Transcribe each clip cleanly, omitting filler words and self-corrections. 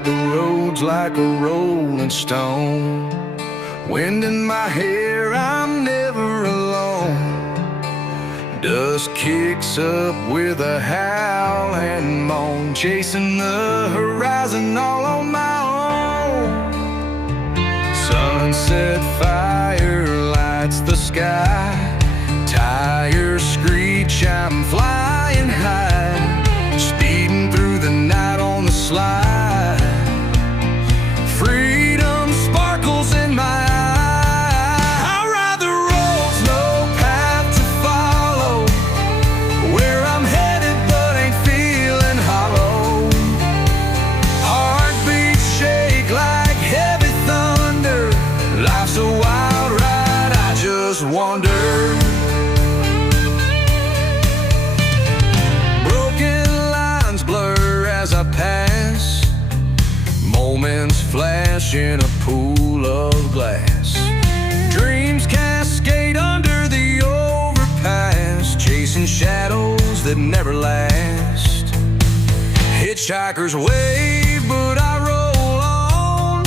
ride the roads like a rolling stone. Wind in my hair, I'm never alone. Dust kicks up with a howl and moan, chasing the horizon all on my own. Sunset fire lights the sky, tires screech, I'm flying high, speeding through the night on the slide. Freedom sparkles in my eye. I ride the roads, no path to follow, where I'm headed but ain't feeling hollow. Heartbeats shake like heavy thunder. Life's a wild ride, I just wonder. Broken lines blur as I pass, moments flash in a pool of glass. Dreams cascade under the overpass, chasing shadows that never last. Hitchhikers wave, but I roll on.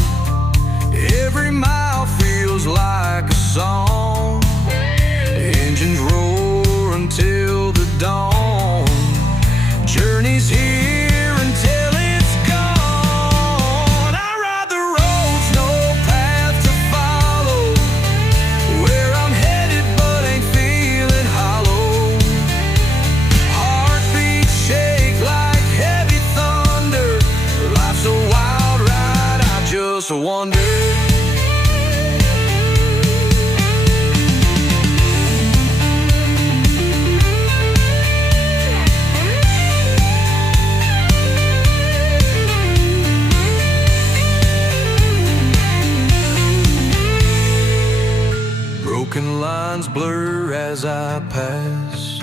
Every mile feels like a song. Engines roar until the dawn. Journey's here until it's gone. I ride the roads, no path to follow, where I'm headed but ain't feeling hollow. Heartbeats shake like heavy thunder. Life's a wild ride, I just wonder. Broken lines blur as I pass,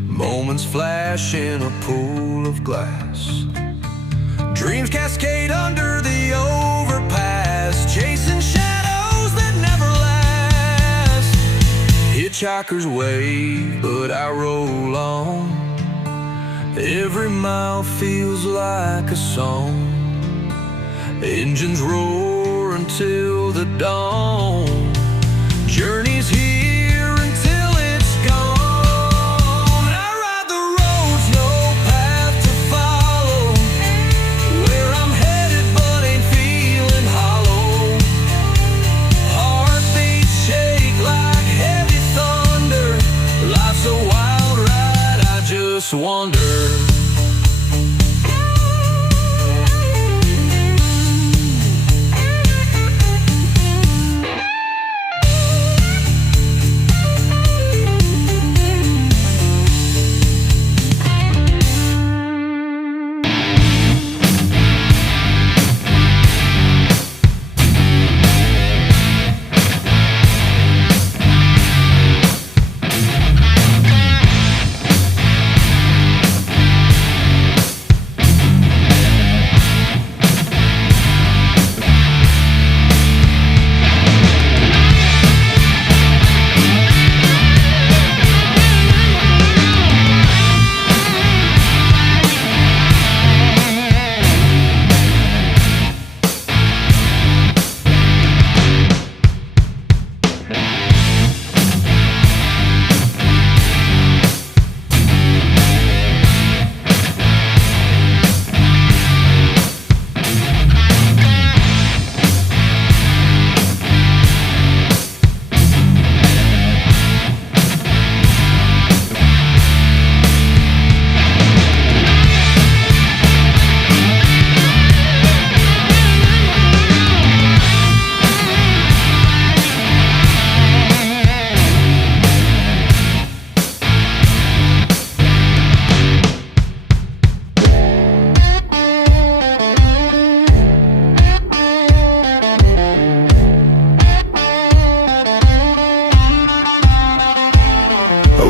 moments flash in a pool of glass. Dreams cascade under the overpass, chasing shadows that never last. Hitchhikers wave, but I roll on. Every mile feels like a song. Engines roar until the dawn. Journey's here until it's gone. I ride the roads, no path to follow, where I'm headed but ain't feeling hollow. Heartbeats shake like heavy thunder. Life's a wild ride, I just wonder.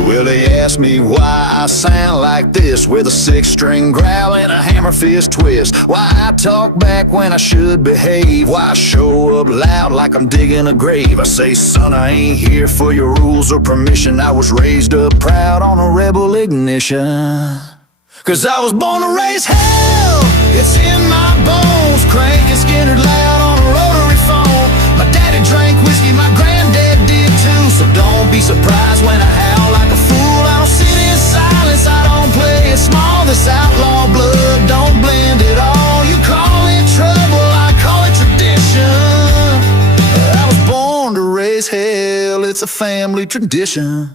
Well, they ask me why I sound like this, with a six-string growl and a hammer fist twist. Why I talk back when I should behave, why I show up loud like I'm digging a grave. I say, son, I ain't here for your rules or permission. I was raised up proud on a rebel ignition. 'Cause I was born to raise hell, it's in my bones. a family tradition.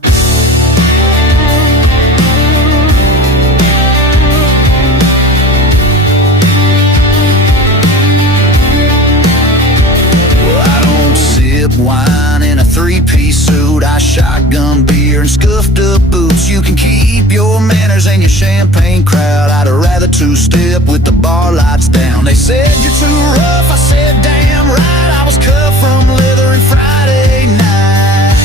Wine in a three-piece suit, I shotgun beer and scuffed up boots. You can keep your manners and your champagne crowd. I'd rather two-step with the bar lights down. They said you're too rough, I said damn right. I was cut from leather and Friday night.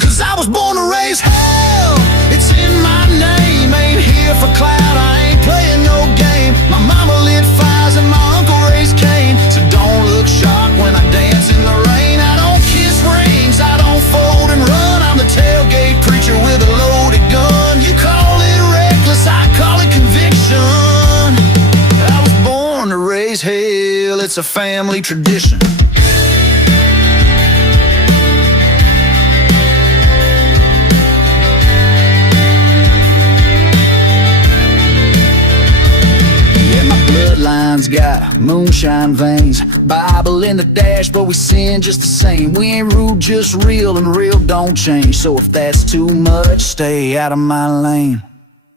'Cause I was born to raise hell, it's in my name. Ain't here for clout, I ain't playing no game. My mama lit fires and my uncle raised Cain. So don't look shocked when I dance in the rain. I don't fold and run, I'm the tailgate preacher with a loaded gun. You call it reckless, I call it conviction. I was born to raise hell, it's a family tradition. Bloodline's got moonshine veins, Bible in the dash, but we sin just the same. We ain't rude, just real, and real don't change. So if that's too much, stay out of my lane.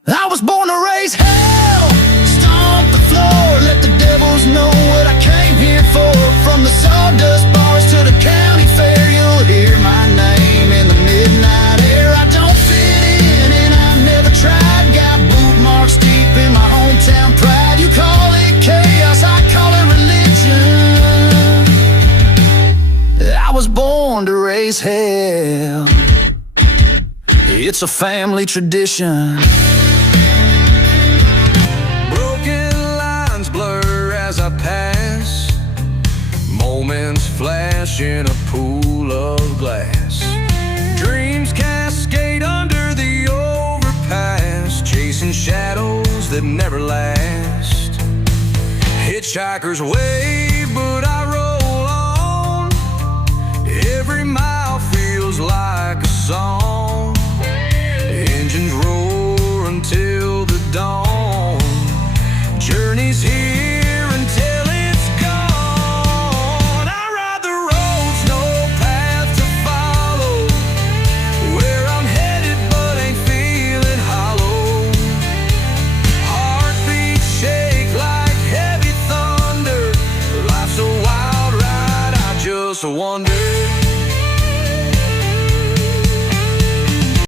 I was born to raise hell, stomp the floor, let the devils know what I came here for. From the sawdust bars to the county fair, you'll hear my name in the midnight air. I don't fit in and I've never tried, got boot marks deep in my hometown pride. You call it chaos, I call it religion. I was born to raise hell, it's a family tradition. Broken lines blur as I pass, moments flash in a pool of glass. Dreams cascade under the overpass, chasing shadows that never last. Hitchhikers wave, but I roll on. Every mile feels like a song.